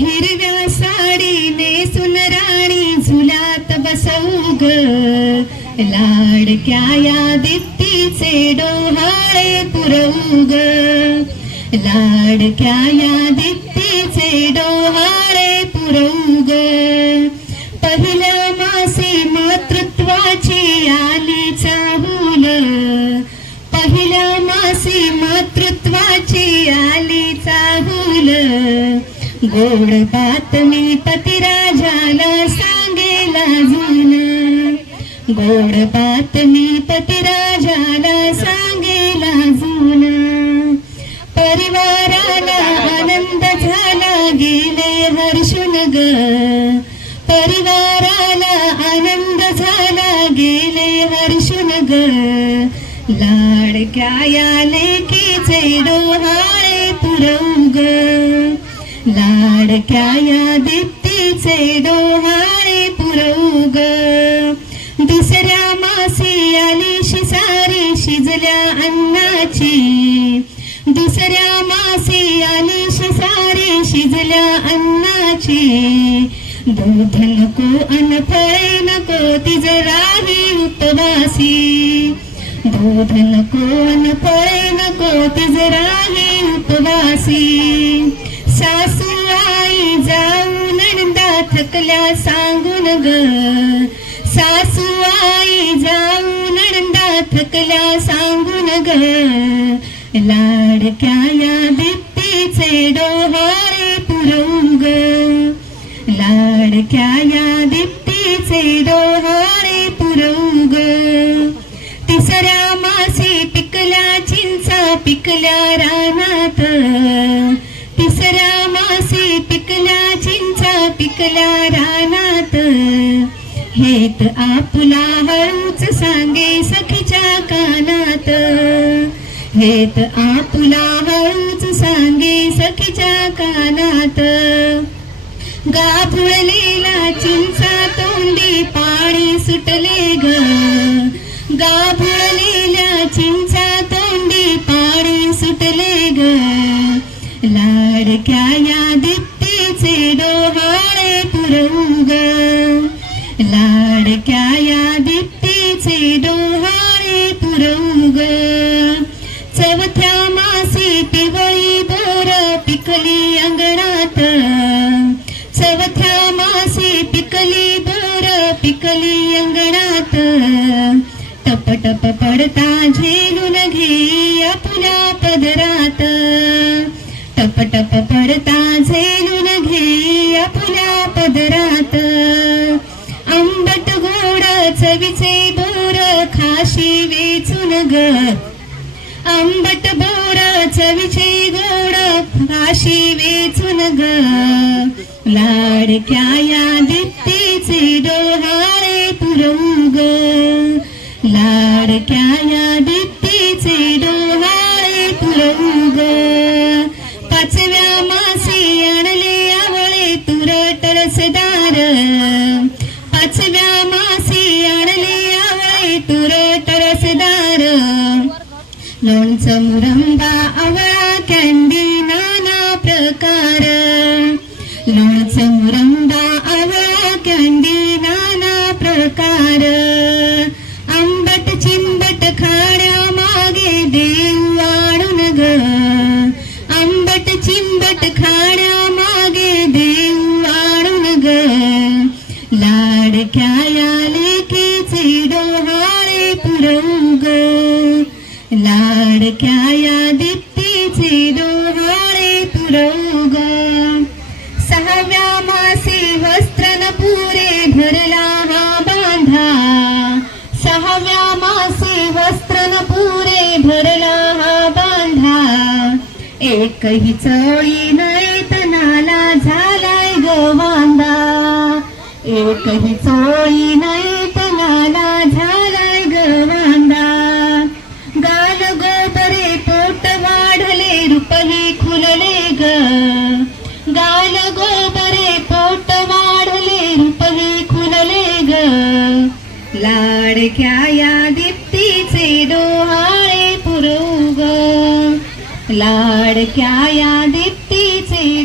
हिरव्या साडी नेसून राणी झुलात बसवू ग, लाडक्या या दीप्तीचे डोहाळे पुरवू ग, लाडक्या या दीप्तीचे डोहाळे पुरवू ग. पहिल्या मासी मातृत्वाची आली चाहूल, पहिल्या मासी मातृत्वाची आली चाहूल, गोड बातमी पतिराजाला सांगेल अजून, गोड बातमी पतिराजाला सांगेल अजून. परिवाराला आनंद झाला गेले हर्षून ग, परिवाराला आनंद झाला गेले हर्षून ग, लाडक्या या लेकीचे डोहाळे पुरवू ग, लाडक्या या दीप्तीचे डोहाळे पुरवू ग. दुसऱ्या मासी आली शिसारी शिजल्या अन्नाची, दुसऱ्या मासी आली शिसारी शिजल्या अन्नाची, दूध नको अन फळे नको तिज राही उपवासी, दूध नको अन फळे नको तिज राही उपवासी. सासू आई जाऊ नणंदा थकल्या सांगून ग, सासू आई जाऊ नणंदा थकल्या सांगून ग, लाडक्या या दीप्तीचे डोहाळे पुरवू ग, लाडक्या या दीप्तीचे डोहाळे पुरवू ग. तिसऱ्या मासी पिकल्या चिंचा पिकल्या रानात, तिसऱ्या मासी पिकल्या चिंचा पिकल्या रानात, हेत आपुला हळूच सांगे सखीच्या कानात, हेत आपुला हळूच सांगे सखीच्या कानात. गाभुळलेला चिंचा तोंडी पाणी सुटले ग, गाभुळलेल्या चिंचा तोंडी पाणी सुटले ग, लाडक्या या दीप्तीचे डोहाळे पुरवू ग, लाडक्या या दीप्तीचे डोहाळे पुरवू ग. चौथ्या मासी पिवळी बोर पिकली अंगणात, चौथ्या मासी पिकली बोर पिकली अंगणात, टप टप पडता झेलून घे आपुल्या पदरात, टप टप पडता झेलून घे आपुल्या पदरात. आंबट गोड चवीचे बोर खाशी वेचून ग, आंबट बोर चवीचे गोड खाशी वेचून ग, लाडक्या या दीप्तीचे डोहाळे पुरवू ग, लाडक्या या दीप्तीचे डोहाळे पुरवू ग. पाचव्या मासी आणले आवळे तुरट रसदार, पाचव्या मासी आणले आवळे तुरट रसदार, लोणचं मुरंबा आवळा कॅन्डी नाना प्रकार, लोणचं मुरंबा आवळा कॅन्डी नाना प्रकार. आंबट चिंबट खाण्या मागे देव आणून ग, आंबट चिंबट खाण्या मागे देव आणून ग, लाडक्या या लेकीचे डोहाळे पुरवू ग, लाडक्या या दीप्तीचे डोहाळे पुरवू ग. सहाव्या मासी वस्त्र न पुरे भरला हा बांधा, सहाव्या मासी वस्त्र न पुरे भरला हा बांधा, एकही चोळी नयतनाला झालाय ग वांदा, एकही चोळी नयतनाला झालाय ग वांदा. गाल गोबरे पोट वाढले रूपही खुलले ग, गाल गोबरे पोट वाढले रूपही खुलले ग, लाडक्या या दीप्तीचे डोहाळे पुरवू ग, लाडक्या या दीप्तीचे